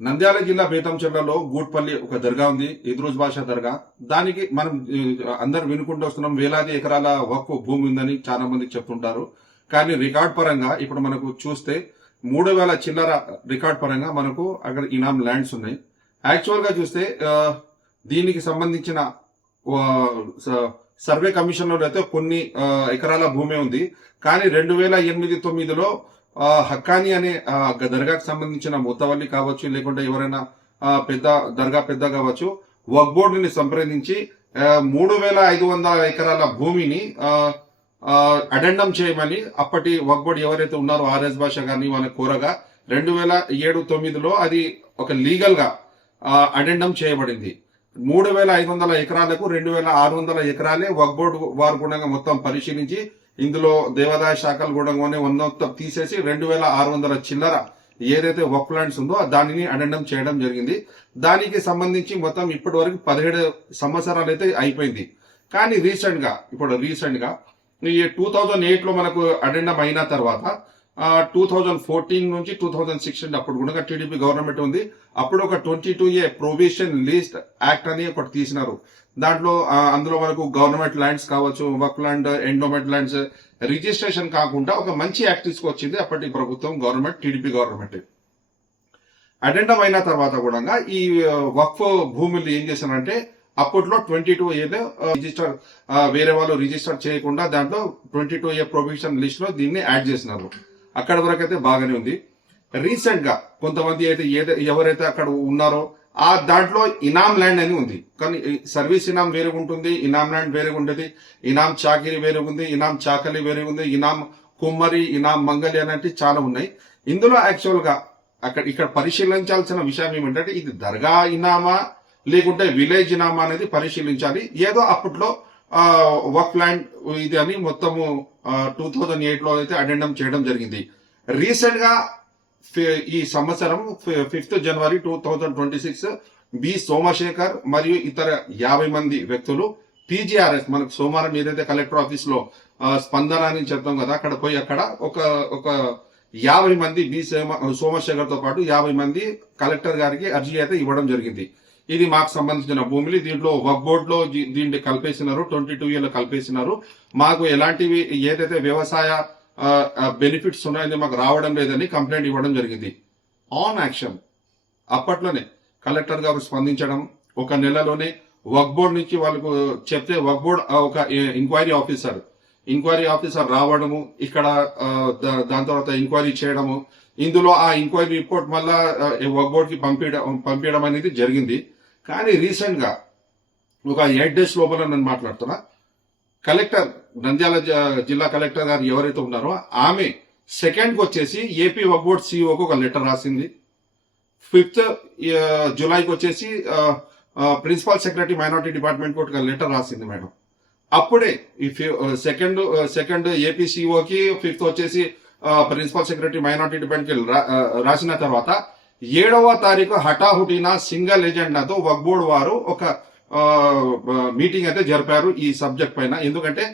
నంద్యాల జిల్లా బేతంచెర్లలో గూట్పల్లి ఒక దర్గా ఉంది, ఇద్రూస్ బాషా దర్గా. దానికి మనం అందరు వినుకుంటూ వస్తున్నాం, వేలాది ఎకరాల వక్ఫ్ భూమి ఉందని చాలా మంది చెప్తుంటారు. కానీ రికార్డ్ పరంగా ఇప్పుడు మనకు చూస్తే 3,000 చిల్లర రికార్డ్ పరంగా మనకు అక్కడ ఇనాం ల్యాండ్స్ ఉన్నాయి. యాక్చువల్ గా చూస్తే దీనికి సంబంధించిన సర్వే కమిషన్ లో అయితే కొన్ని ఎకరాల భూమి ఉంది. కానీ 2008-9లో హక్కాని అనే దర్గాకు సంబంధించిన ముత్తవల్లి కావచ్చు, లేకుంటే ఎవరైనా పెద్ద పెద్ద కావచ్చు, వక్ఫ్ బోర్డుని సంప్రదించి 3,500 ఎకరాల భూమిని అడెండం చేయమని అప్పటి వక్ఫ్ బోర్డు ఎవరైతే ఉన్నారో ఆర్ఎస్ భాష గారిని వాళ్ళ కోరగా 2007-9లో అది ఒక లీగల్ గా అడెండం చేయబడింది. 3,500 ఎకరాలకు 2,600 ఎకరాలే వక్ఫ్ బోర్డు వారు కూడా మొత్తం పరిశీలించి ఇందులో దేవాదాయ శాఖలు కూడా మొత్తం తీసేసి 2,600 చిల్లర ఏదైతే వక్ఫ్ ల్యాండ్స్ ఉందో దానిని అడెండం చేయడం జరిగింది. దానికి సంబంధించి మొత్తం ఇప్పటి వరకు 17 సంవత్సరాలు అయితే అయిపోయింది. కానీ రీసెంట్ గా ఈ 2008లో మనకు అడెండం అయిన తర్వాత 2014 నుంచి 2016 అప్పుడు కూడా టీడీపీ గవర్నమెంట్ ఉంది. అప్పుడు ఒక 22A ప్రొవిషన్ లీస్ట్ యాక్ట్ అని ఒకటి తీసినారు. దాంట్లో అందులో మనకు గవర్నమెంట్ ల్యాండ్స్ కావచ్చు, వక్ఫ్ ల్యాండ్, ఎండోమెంట్ ల్యాండ్స్ రిజిస్ట్రేషన్ కాకుండా ఒక మంచి యాక్ట్ తీసుకొచ్చింది అప్పటి ప్రభుత్వం, గవర్నమెంట్, టీడీపీ గవర్నమెంట్. అడెండం అయిన తర్వాత కూడా ఈ వక్ఫ్ భూములు ఏం చేశారంటే అప్పట్లో 22A రిజిస్టర్ వేరే వాళ్ళు రిజిస్టర్ చేయకుండా దాంట్లో 22A ప్రొవిషన్ లిస్ట్ లో దీన్ని యాడ్ చేసినారు. అక్కడ వరకు అయితే బాగానే ఉంది. రీసెంట్ గా కొంతమంది అయితే ఎవరైతే అక్కడ ఉన్నారో దాంట్లో ఇనాం ల్యాండ్ అని ఉంది. కానీ సర్వీస్ ఇనాం వేరే ఉంటుంది, ఇనాం ల్యాండ్ వేరే ఉంటుంది, ఇనాం చాకిరి వేరే ఉంది, ఇనాం చాకలి వేరే ఉంది, ఇనాం కుమ్మరి, ఇనాం మంగలి అనేవి చాలా ఉన్నాయి. ఇందులో యాక్చువల్ గా ఇక్కడ పరిశీలించాల్సిన విషయం ఏమిటంటే ఇది దర్గా ఇనామా లేకుంటే విలేజ్ ఇనామా అనేది పరిశీలించాలి. ఏదో అప్పట్లో వక్ఫ్ ల్యాండ్ ఇది అని మొత్తము 2008లో అయితే అడెండం చేయడం జరిగింది. రీసెంట్ గా ఈ సంవత్సరం 5th జనవరి 2026 బి సోమశేఖర్ మరియు ఇతర 50 మంది వ్యక్తులు టీజీఆర్ఎస్ మనకు సోమవారం ఏదైతే కలెక్టర్ ఆఫీస్ లో స్పందన అని చెప్తాం కదా, అక్కడ పోయి అక్కడ ఒక 50 మంది బి సోమశేఖర్ తో పాటు 50 మంది కలెక్టర్ గారికి అర్జీ అయితే ఇవ్వడం జరిగింది. ఇది మాకు సంబంధించిన భూములు, దీంట్లో వక్ఫ్ బోర్డ్ లో దీన్ని కలిపేసినారు, 22A కలిపేసినారు. మాకు ఎలాంటివి ఏదైతే వ్యవసాయ బెనిఫిట్స్ ఉన్నాయని మాకు రావడం లేదని కంప్లైంట్ ఇవ్వడం జరిగింది. ఆన్ యాక్షన్ అప్పట్లోనే కలెక్టర్ గారు స్పందించడం, ఒక నెలలోనే వక్ఫ్ బోర్డ్ నుంచి వాళ్ళకు చెప్తే వక్ఫ్ బోర్డ్ ఒక ఎంక్వైరీ ఆఫీసర్ రావడము, ఇక్కడ దాని తర్వాత ఎంక్వైరీ చేయడము, ఇందులో ఆ ఎంక్వైరీ రిపోర్ట్ మళ్ళా వక్ఫ్ బోర్డ్ కి పంపించడం అనేది జరిగింది. కానీ రీసెంట్ గా ఒక 8 days లోపల నేను మాట్లాడుతున్నా, కలెక్టర్ నంద్యాల జిల్లా కలెక్టర్ గారు ఎవరైతే ఉన్నారో ఆమె 2nd కి వచ్చేసి ఏపీ వక్ఫ్ బోర్డ్ సిఇఓకి ఒక లెటర్ రాసింది. 5th జూలైకి వచ్చేసి ప్రిన్సిపల్ సెక్రటరీ మైనారిటీ డిపార్ట్మెంట్ కి ఒక లెటర్ రాసింది మేడం. అప్పుడే ఈ సెకండ్ ఏపీ సిఇఓకి, 5th వచ్చేసి ప్రిన్సిపల్ సెక్రటరీ మైనారిటీ డిపార్ట్మెంట్ రాసిన తర్వాత 7వ తారీఖు హఠాహుటిన సింగిల్ ఎజెండాతో వక్ఫ్ బోర్డు వారు ఒక మీటింగ్ అయితే జరిపారు ఈ సబ్జెక్ట్ పైన. ఎందుకంటే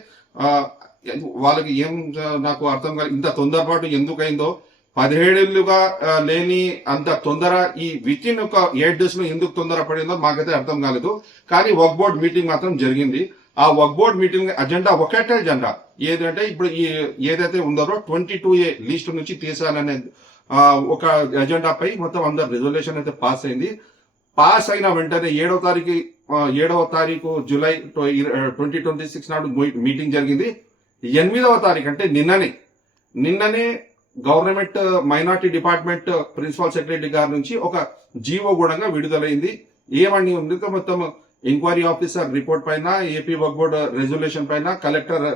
వాళ్ళకి ఏం నాకు అర్థం కాదు, ఇంత తొందరపాటు ఎందుకైందో, 17 ఏళ్లుగా లేని అంత తొందర ఈ వితిన్ ఒక 8 days లో ఎందుకు తొందర పడిందో మాకైతే అర్థం కాలేదు. కానీ వక్ఫ్ బోర్డ్ మీటింగ్ మాత్రం జరిగింది. ఆ వక్ఫ్ బోర్డ్ మీటింగ్ ఒకటే అజెండా ఏదంటే ఇప్పుడు ఏదైతే ఉందో 22A లిస్ట్ నుంచి తీసాలనే ఒక ఎజెండాపై మొత్తం అందరు రిజల్యూషన్ అయితే పాస్ అయింది. పాస్ అయిన వెంటనే 7వ తారీఖు జూలై 2026 నాడు మీటింగ్ జరిగింది. 8వ తారీఖు అంటే నిన్ననే government minority department principal secretary గారి నుంచి ఒక జీవో కూడా విడుదలైంది. ఏమని ఉంది మొత్తం ఎంక్వైరీ ఆఫీసర్ రిపోర్ట్ పైన, ఏపీ వక్ఫ్ బోర్డ్ రెజల్యూషన్ పైన, కలెక్టర్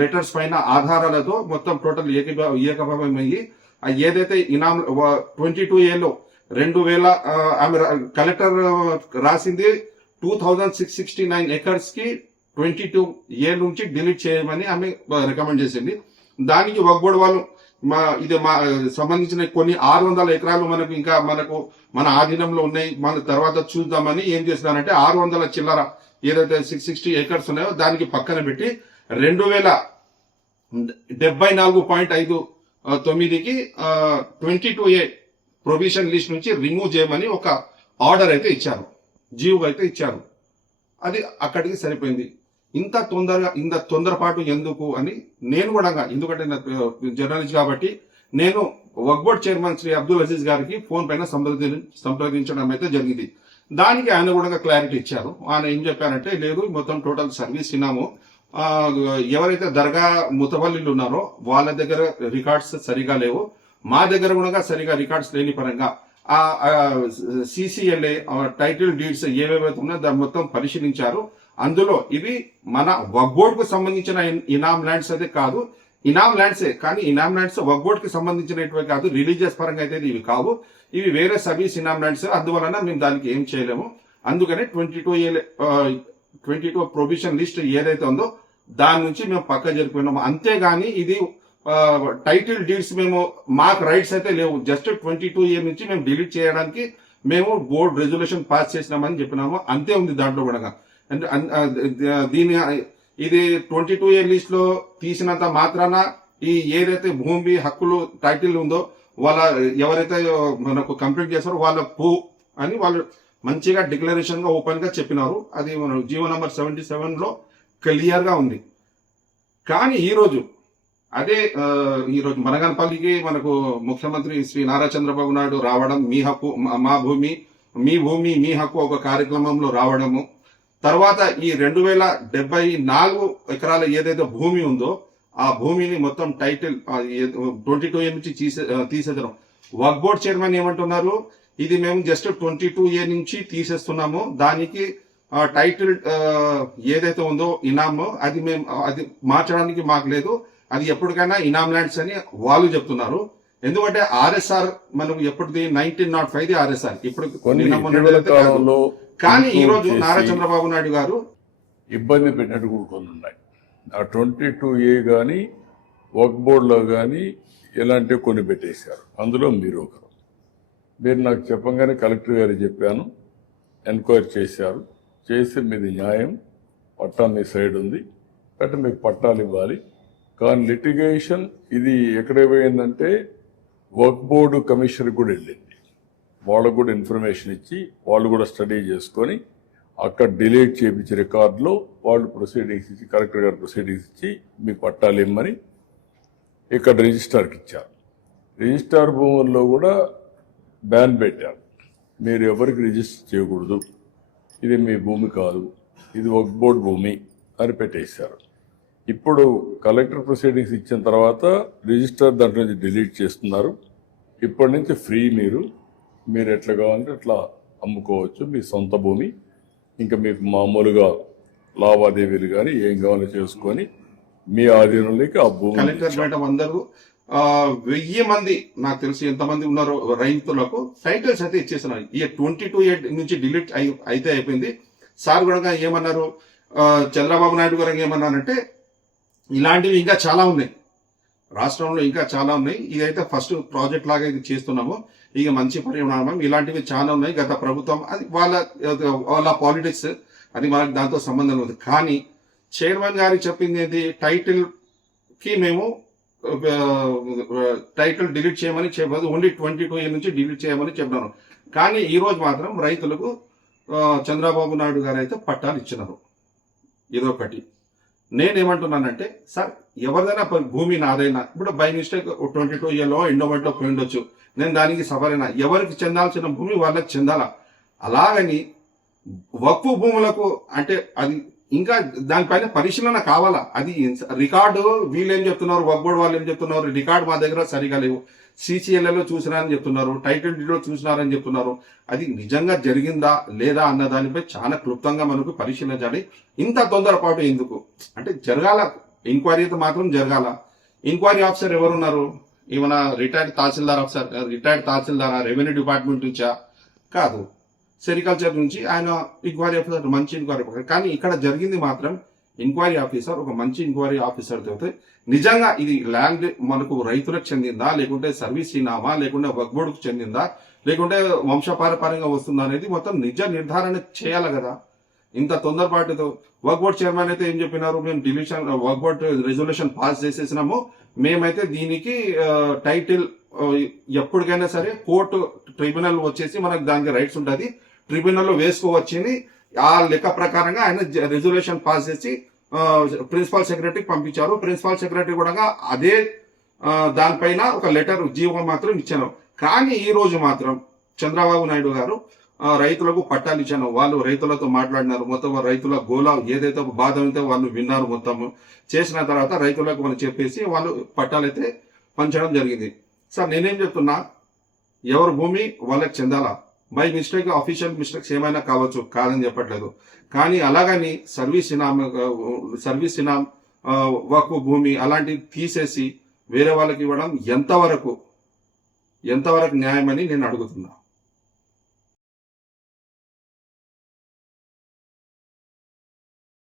లెటర్స్ పైన ఆధారాలతో మొత్తం టోటల్ ఏకభావమయ్యి ఏదైతే ఇనాం 22Aలో 2,000 ఆమె కలెక్టర్ రాసింది 2,669 ఎకర్స్ కి 22A నుంచి డిలీట్ చేయమని ఆమె రికమెండ్ చేసింది. దానికి వక్ఫ్ బోర్డు వాళ్ళు ఇది సంబంధించిన కొన్ని 600 ఎకరాలు మనకు మన ఆధీనంలో ఉన్నాయి, మన తర్వాత చూద్దామని ఏం చేస్తున్నారంటే 600 చిల్లర ఏదైతే 660 ఎకర్స్ ఉన్నాయో దానికి పక్కన పెట్టి 2,074.59కి 22A ప్రొవిజన్ లిస్ట్ నుంచి రిమూవ్ చేయమని ఒక ఆర్డర్ అయితే ఇచ్చారు, జీవో అయితే ఇచ్చారు. అది అక్కడికి సరిపోయింది. ఇంత తొందరపాటు ఎందుకు అని నేను కూడా, ఎందుకంటే జర్నలిస్ట్ కాబట్టి నేను వక్ఫ్ బోర్డ్ చైర్మన్ శ్రీ అబ్దుల్ అజీజ్ గారికి ఫోన్ పైన సంప్రదించడం అయితే జరిగింది. దానికి ఆయన కూడా క్లారిటీ ఇచ్చారు. ఆయన ఏం చెప్పారంటే, లేదు మొత్తం టోటల్ సర్వీస్ విన్నాము, ఎవరైతే దర్గా ముతవల్లిలు ఉన్నారో వాళ్ళ దగ్గర రికార్డ్స్ సరిగా లేవు, మా దగ్గర కూడా సరిగా రికార్డ్స్ లేని పరంగా ఆ సిసిఎల్ఏ టైటిల్ డీడ్స్ ఏవేవైతే ఉన్నాయో దాన్ని మొత్తం పరిశీలించారు. అందులో ఇవి మన వక్ఫ్ బోర్డ్ కు సంబంధించిన ఇనామ్ ల్యాండ్స్ అయితే కాదు, ఇనామ్ ల్యాండ్సే కానీ ఇనామ్ ల్యాండ్స్ వక్ఫ్ బోర్డ్ కి సంబంధించినవి కాదు, రిలీజియస్ పరంగా అయితే ఇవి కావు, ఇవి వేరే సర్వీస్ ఇనామ్ ల్యాండ్స్. అందువలన మేము దానికి ఏం చేయలేము. అందుకనే 22 ప్రొవిజన్ లిస్ట్ ఏదైతే ఉందో దాని నుంచి మేము పక్క జరిపినాము. అంతేగాని ఇది టైటిల్ డీడ్స్ మేము మాకు రైట్స్ అయితే లేవు. జస్ట్ 22A నుంచి మేము డిలీట్ చేయడానికి మేము బోర్డు రెజల్యూషన్ పాస్ చేసినామని చెప్పినాము, అంతే ఉంది దాంట్లో కూడా. దీని ఇది 22A లిస్ట్ లో తీసినంత మాత్రాన ఈ ఏదైతే భూమి హక్కులు టైటిల్ ఉందో వాళ్ళ ఎవరైతే మనకు కంప్లీట్ చేస్తారో వాళ్ళ అని వాళ్ళు మంచిగా డిక్లరేషన్ గా ఓపెన్ గా చెప్పినారు. అది మన జీవో నంబర్ 77 లో క్లియర్ గా ఉంది. కానీ ఈరోజు మనగనపల్లికి మనకు ముఖ్యమంత్రి శ్రీ నారా చంద్రబాబు నాయుడు రావడం, మీ హక్కు మా భూమి మీ భూమి మీ హక్కు ఒక కార్యక్రమంలో రావడము, తర్వాత ఈ 2074 ఎకరాల ఏదైతే భూమి ఉందో ఆ భూమిని మొత్తం టైటిల్ 22A నుంచి తీసేదడం. వక్ఫ్ బోర్డ్ చైర్మన్ ఏమంటున్నారు, ఇది మేము జస్ట్ 22A నుంచి తీసేస్తున్నాము, దానికి టైటిల్ ఏదైతే ఉందో ఇనామ్ అది మార్చడానికి మాకు లేదు, అది ఎప్పటికైనా ఇనామ్ ల్యాండ్స్ అని వాళ్ళు చెప్తున్నారు. ఎందుకంటే ఆర్ఎస్ఆర్ మనకు ఎప్పటిది 1905 ఆర్ఎస్ఆర్ ఇప్పుడు. కానీ ఈ రోజు నారా చంద్రబాబు నాయుడు గారు ఇబ్బంది పెట్టినట్టు కూడా కొన్ని ఉన్నాయి. ఆ 22A కానీ వక్ఫ్ బోర్డులో కానీ ఇలాంటివి కొన్ని పెట్టేశారు. అందులో మీరు ఒకరు. మీరు నాకు చెప్పగానే కలెక్టర్ గారు చెప్పాను, ఎంక్వైరీ చేశారు, చేసి మీది న్యాయం, పట్టా మీ సైడ్ ఉంది కాబట్టి మీకు పట్టాలు ఇవ్వాలి. కానీ లిటిగేషన్ ఇది ఎక్కడ పోయిందంటే వక్ఫ్ బోర్డు కమిషనర్ కూడా వెళ్ళింది, వాళ్ళకు కూడా ఇన్ఫర్మేషన్ ఇచ్చి వాళ్ళు కూడా స్టడీ చేసుకొని అక్కడ డిలీట్ చేయించి రికార్డులో వాళ్ళు ప్రొసీడింగ్స్ ఇచ్చి, కలెక్టర్ గారు ప్రొసీడింగ్స్ ఇచ్చి మీ పట్టాలు ఇమ్మని ఇక్కడ రిజిస్ట్రార్కి ఇచ్చారు. రిజిస్ట్రార్ భూముల్లో కూడా బ్యాన్ పెట్టారు, మీరు ఎవరికి రిజిస్టర్ చేయకూడదు, ఇది మీ భూమి కాదు, ఇది వక్ఫ్ బోర్డు భూమి అని పెట్టేశారు. ఇప్పుడు కలెక్టర్ ప్రొసీడింగ్స్ ఇచ్చిన తర్వాత రిజిస్టర్ దాంట్లో నుంచి డిలీట్ చేస్తున్నారు. ఇప్పటి నుంచి ఫ్రీ, మీరు ఎట్లా కావాలంటే అట్లా అమ్ముకోవచ్చు మీ సొంత భూమి. ఇంకా మీకు మామూలుగా లావాదేవీలు కానీ ఏం కావాలో చేసుకొని మీ ఆధీనంలోకి ఆ భూమి. కలెక్టర్ మేడం అందరూ 1000 మంది నాకు తెలిసి ఎంతమంది ఉన్నారో రైతులకు టైటిల్స్ అయితే ఇచ్చేస్తున్నారు. ఈ 22A నుంచి డిలీట్ అయితే అయిపోయింది. సార్ కూడా ఏమన్నారు, చంద్రబాబు నాయుడు గారు ఏమన్నారంటే ఇలాంటివి ఇంకా చాలా ఉన్నాయి రాష్ట్రంలో, ఇంకా చాలా ఉన్నాయి, ఇదైతే ఫస్ట్ ప్రాజెక్ట్ లాగా ఇది చేస్తున్నాము, ఇక మంచి పరిణామం, ఇలాంటివి చాలా ఉన్నాయి. గత ప్రభుత్వం అది వాళ్ళ పాలిటిక్స్, అది మనకు దాంతో సంబంధం ఉంది. కానీ చైర్మన్ గారికి చెప్పింది ఏంటి, టైటిల్ కి మేము టైటిల్ డిలీట్ చేయమని చెప్పదు, ఓన్లీ 22A నుంచి డిలీట్ చేయమని చెప్పినారు. కానీ ఈ రోజు మాత్రం రైతులకు చంద్రబాబు నాయుడు గారు అయితే పట్టాలు ఇచ్చినారు. ఇదొకటి. నేనేమంటున్నానంటే, సార్ ఎవరిదైనా భూమి నాదైనా ఇప్పుడు బై మిస్టేక్ 22Aలో ఎండోమెంట్లో పోయి ఉండొచ్చు, నేను దానికి సవరైన ఎవరికి చెందాల్సిన భూమి వాళ్ళకి చెందాలా. అలాగని వక్ఫ్ భూములకు అంటే అది ఇంకా దానిపైన పరిశీలన కావాలా. అది రికార్డు వీళ్ళు ఏం చెప్తున్నారు, వక్ఫ్ బోర్డు వాళ్ళు ఏం చెప్తున్నారు, రికార్డు మా దగ్గర సరిగా లేవు, సిసిఎల్ఏలో చూసినారని చెప్తున్నారు, టైటిల్ డీడ్లో చూసినారని చెప్తున్నారు. అది నిజంగా జరిగిందా లేదా అన్న దానిపై చాలా క్లుప్తంగా మనకు పరిశీలించాలి. ఇంత తొందరపాటు ఎందుకు అంటే జరగాల, ఎంక్వైరీ అయితే మాత్రం జరగాల. ఎంక్వైరీ ఆఫీసర్ ఎవరున్నారు, ఏమైనా రిటైర్డ్ తహసీల్దార్ ఆఫీసర్, రిటైర్డ్ తహసీల్దారా, రెవెన్యూ డిపార్ట్మెంట్ నుంచా? కాదు, సెరికల్చర్ నుంచి ఆయన ఎంక్వైరీ ఆఫీసర్, మంచి ఎంక్వైరీ ఆఫీసర్. కానీ ఇక్కడ జరిగింది మాత్రం ఎంక్వైరీ ఆఫీసర్ ఒక మంచి ఎంక్వైరీ ఆఫీసర్ అయితే నిజంగా ఇది ల్యాండ్ మనకు రైతులకు చెందిందా, లేకుంటే సర్వీస్ ఇనామా, లేకుంటే వక్ఫ్ బోర్డుకు చెందిందా, లేకుంటే వంశపారపర్యంగా వస్తుందా అనేది మొత్తం నిజ నిర్ధారణ చేయాలి కదా. ఇంత తొందరపాటుతో వక్ఫ్ బోర్డు చైర్మన్ అయితే ఏం చెప్పినారు, మేము వక్ఫ్ బోర్డు రెజల్యూషన్ పాస్ చేసేసినాము, మేమైతే దీనికి టైటిల్ ఆ, ఎప్పటికైనా సరే కోర్టు ట్రిబ్యునల్ వచ్చేసి మనకు దానికి రైట్స్ ఉంటుంది, ట్రిబ్యునల్ లో వేసుకోవచ్చని ఆ లెక్క ప్రకారంగా ఆయన రెజల్యూషన్ పాస్ చేసి ప్రిన్సిపల్ సెక్రటరీకి పంపించారు. ప్రిన్సిపల్ సెక్రటరీ కూడా అదే దానిపైన ఒక లెటర్ జీవో మాత్రం ఇచ్చాను. కానీ ఈ రోజు మాత్రం చంద్రబాబు నాయుడు గారు రైతులకు పట్టాలు ఇచ్చాను, వాళ్ళు రైతులతో మాట్లాడినారు, మొత్తం రైతుల గోల ఏదైతే బాధ ఉందో వాళ్ళు విన్నారు, మొత్తం చేసిన తర్వాత రైతులకు మనం చెప్పేసి వాళ్ళు పట్టాలైతే పంచడం జరిగింది. సార్ నేనేం చెప్తున్నా, ఎవరి భూమి వాళ్ళకి చెందాలా. బై మిస్టేక్ అఫీషియల్ మిస్టేక్స్ ఏమైనా కావచ్చు, కాదని చెప్పట్లేదు. కానీ అలాగని సర్వీస్ ఇనాం వక్ఫ్ భూమి అలాంటివి తీసేసి వేరే వాళ్ళకి ఇవ్వడం ఎంతవరకు న్యాయమని నేను అడుగుతున్నా.